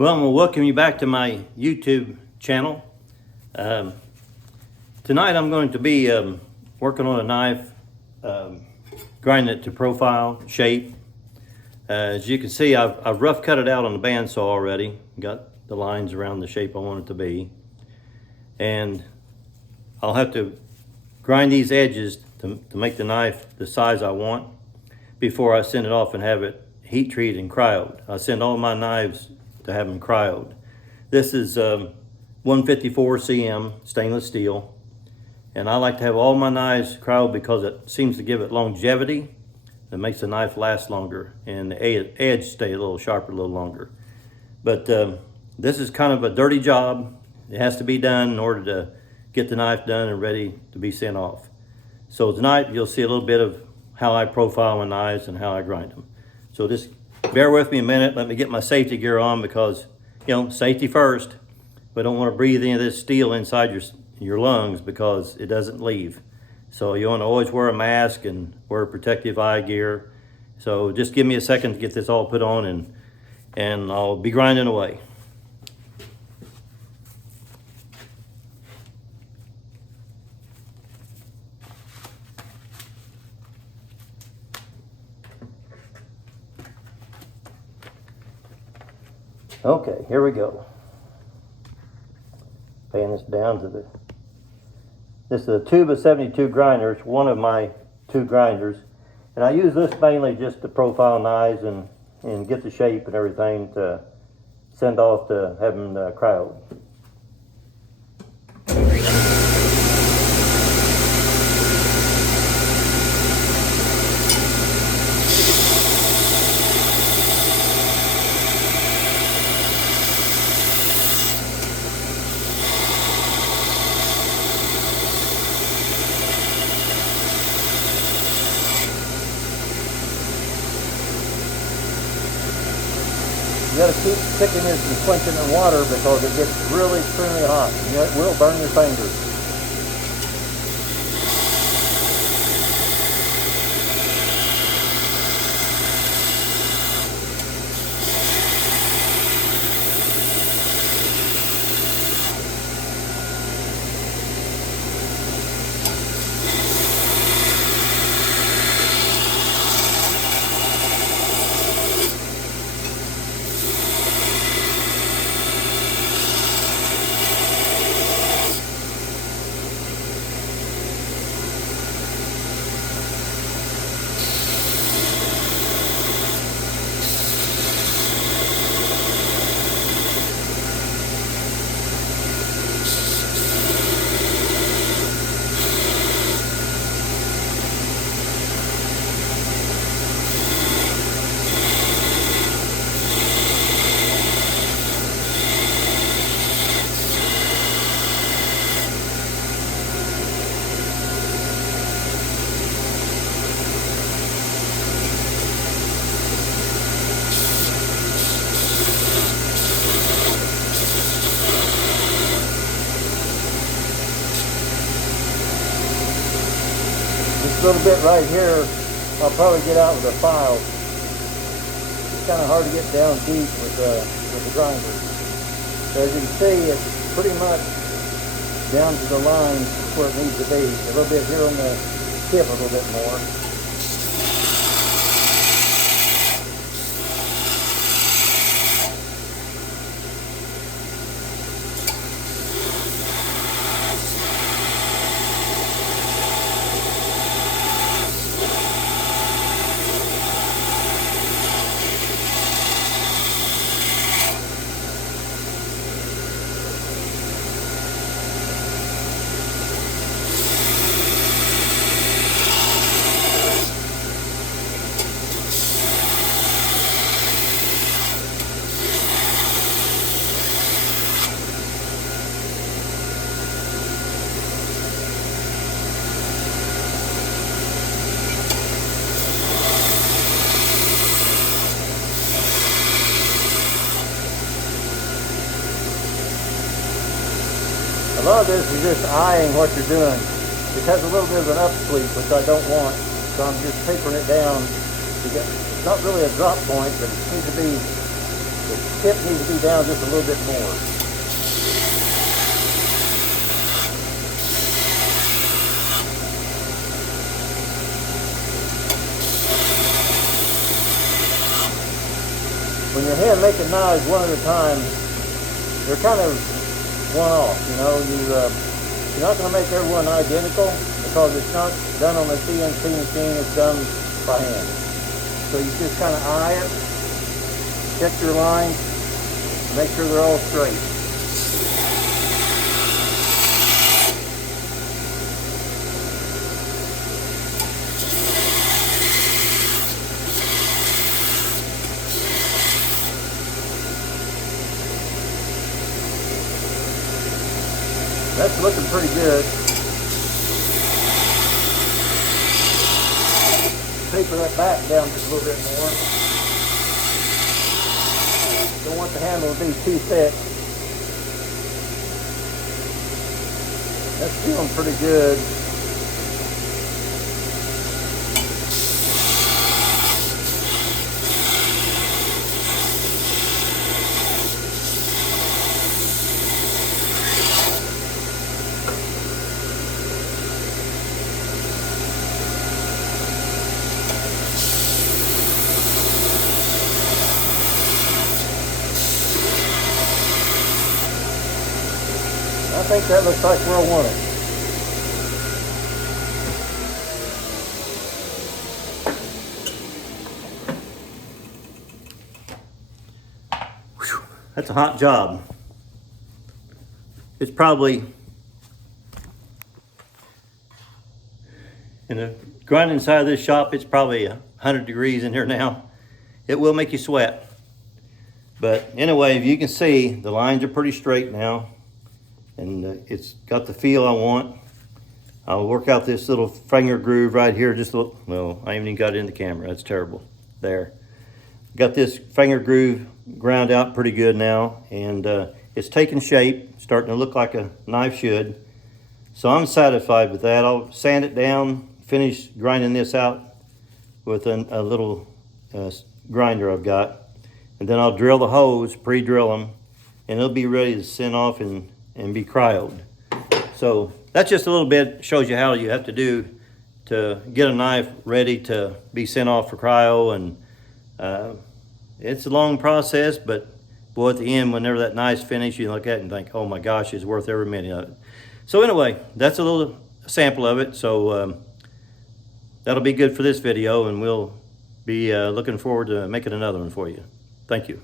Well, I'm going to welcome you back to my YouTube channel. Tonight I'm going to be working on a knife, grinding it to profile, shape. As you can see, I've rough cut it out on the bandsaw already. Got the lines around the shape I want it to be. And I'll have to grind these edges to make the knife the size I want before I send it off and have it heat treated and cryoed. I send all my knives to have them cryoed. This is 154 cm stainless steel, and I like to have all my knives cryoed because it seems to give it longevity. It makes the knife last longer and the edge stay a little sharper a little longer. But this is kind of a dirty job. It has to be done in order to get the knife done and ready to be sent off. So tonight you'll see a little bit of how I profile my knives and how I grind them. So just bear with me a minute. Let me get my safety gear on because, you know, safety first. We don't want to breathe any of this steel inside your lungs because it doesn't leave. So you want to always wear a mask and wear protective eye gear. So just give me a second to get this all put on and I'll be grinding away. Okay, here we go. Paying this down to this is a tube of 72 grinders, one of my 2 grinders. And I use this mainly just to profile knives and get the shape and everything to send off to have them cryoed. You got to keep sticking this and quenching it in water because it gets really extremely hot. And it will burn your fingers. This little bit right here, I'll probably get out with a file. It's kind of hard to get down deep with the grinder. So as you can see, it's pretty much down to the line where it needs to be. A little bit here on the tip, a little bit more. A lot of this is just eyeing what you're doing. It has a little bit of an upsweep, which I don't want, so I'm just tapering it down. It's not really a drop point, but it needs to be The tip needs to be down just a little bit more. When you're hand making knives one at a time, they're kind of one-off, you know. You're not going to make everyone identical because it's not done on a CNC machine, it's done by hand. So you just kind of eye it, check your lines, make sure they're all straight. That's looking pretty good. Taper that back down just a little bit more. Don't want the handle to be too thick. That's feeling pretty good. I think that looks like where I want it. Whew, that's a hot job. It's probably, in the grinding side of this shop, it's probably 100 degrees in here now. It will make you sweat. But anyway, if you can see, the lines are pretty straight now. And it's got the feel I want. I'll work out this little finger groove right here. Just a little, well, I haven't even got it in the camera. That's terrible. There. Got this finger groove ground out pretty good now. And it's taking shape, starting to look like a knife should. So I'm satisfied with that. I'll sand it down, finish grinding this out with a little grinder I've got. And then I'll drill the holes, pre-drill them, and it'll be ready to send off and be cryoed. So that's just a little bit, shows you how you have to do to get a knife ready to be sent off for cryo. And it's a long process, but boy, at the end, whenever that knife's finished, you look at it and think, oh my gosh, it's worth every minute of it. So anyway, that's a little sample of it. So that'll be good for this video, and we'll be looking forward to making another one for you. Thank you.